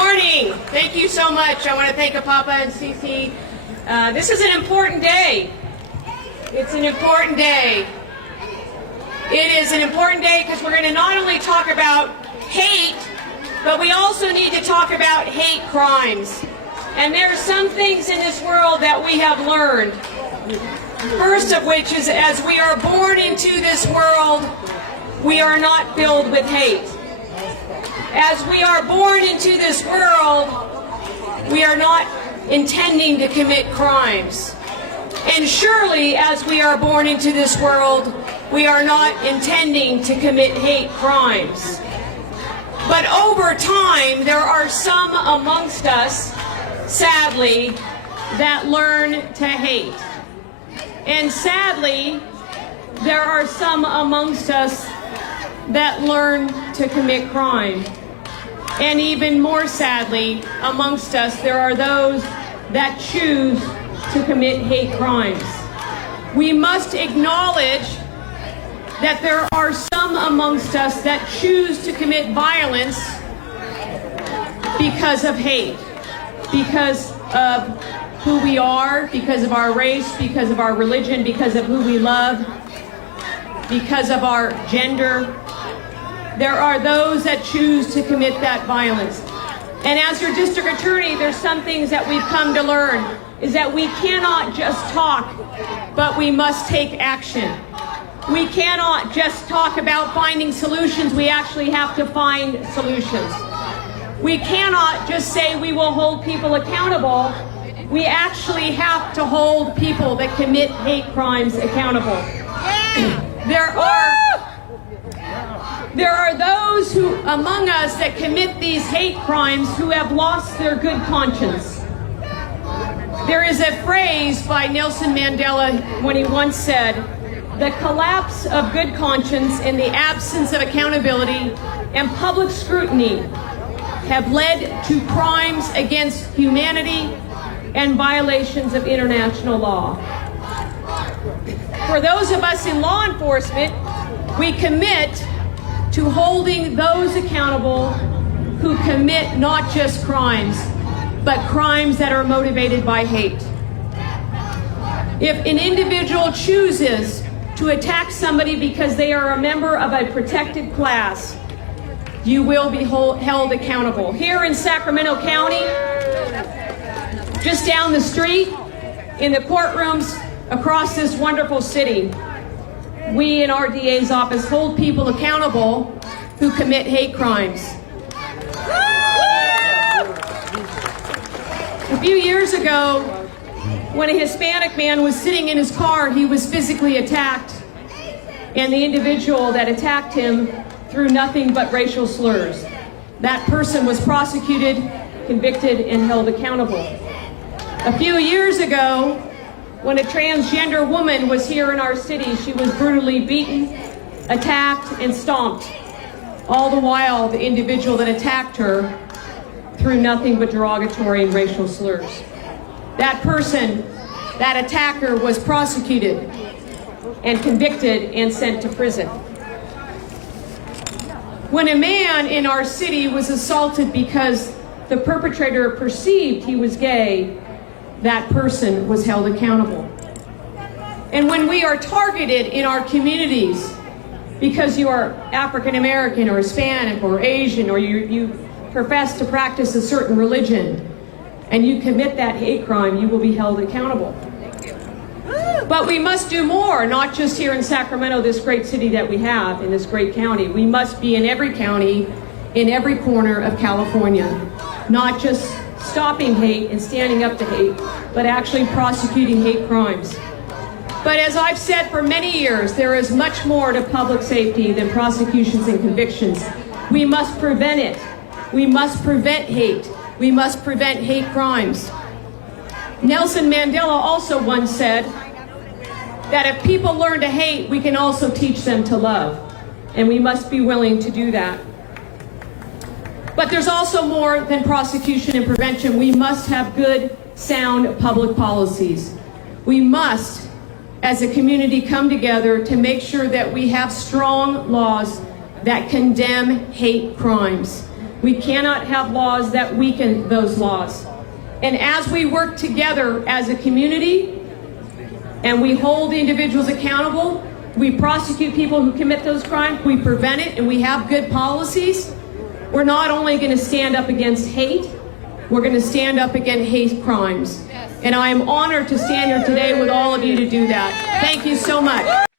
morning. Thank you so much. I want to thank Papa and Cece. This is an important day. It's an important day. It is an important day because we're going to not only talk about hate, but we also need to talk about hate crimes. And there are some things in this world that we have learned. First of which is, as we are born into this world, we are not filled with hate. As we are born into this world, we are not intending to commit crimes. And surely, as we are born into this world, we are not intending to commit hate crimes. But over time, there are some amongst us, sadly, that learn to hate. And sadly, there are some amongst us that learn to commit crime. And even more sadly, amongst us, there are those that choose to commit hate crimes. We must acknowledge that there are some amongst us that choose to commit violence because of hate, because of who we are, because of our race, because of our religion, because of who we love, because of our gender. There are those that choose to commit that violence. And as your district attorney, there's some things that we've come to learn, is that we cannot just talk, but we must take action. We cannot just talk about finding solutions, we actually have to find solutions. We cannot just say we will hold people accountable. We actually have to hold people that commit hate crimes accountable. There are those who among us that commit these hate crimes who have lost their good conscience. There is a phrase by Nelson Mandela when he once said, "The collapse of good conscience and the absence of accountability and public scrutiny have led to crimes against humanity and violations of international law." For those of us in law enforcement, we commit to holding those accountable who commit not just crimes, but crimes that are motivated by hate. If an individual chooses to attack somebody because they are a member of a protected class, you will be held accountable. Here in Sacramento County, just down the street, in the courtrooms across this wonderful city, we in our DA's office hold people accountable who commit hate crimes. A few years ago, when a Hispanic man was sitting in his car, he was physically attacked, and the individual that attacked him threw nothing but racial slurs. That person was prosecuted, convicted, and held accountable. A few years ago, when a transgender woman was here in our city, she was brutally beaten, attacked, and stomped. All the while, the individual that attacked her threw nothing but derogatory and racial slurs. That person, that attacker, was prosecuted and convicted and sent to prison. When a man in our city was assaulted because the perpetrator perceived he was gay, that person was held accountable. And when we are targeted in our communities because you are African American or Hispanic or Asian, or you profess to practice a certain religion and you commit that hate crime, you will be held accountable. But we must do more, not just here in Sacramento, this great city that we have in this great county. We must be in every county, in every corner of California, not just stopping hate and standing up to hate, but actually prosecuting hate crimes. But as I've said for many years, there is much more to public safety than prosecutions and convictions. We must prevent it. We must prevent hate. We must prevent hate crimes. Nelson Mandela also once said that if people learn to hate, we can also teach them to love. And we must be willing to do that. But there's also more than prosecution and prevention. We must have good, sound public policies. We must, as a community, come together to make sure that we have strong laws that condemn hate crimes. We cannot have laws that weaken those laws. And as we work together as a community and we hold individuals accountable, we prosecute people who commit those crimes, we prevent it, and we have good policies, we're not only going to stand up against hate, we're going to stand up against hate crimes. And I am honored to stand here today with all of you to do that. Thank you so much.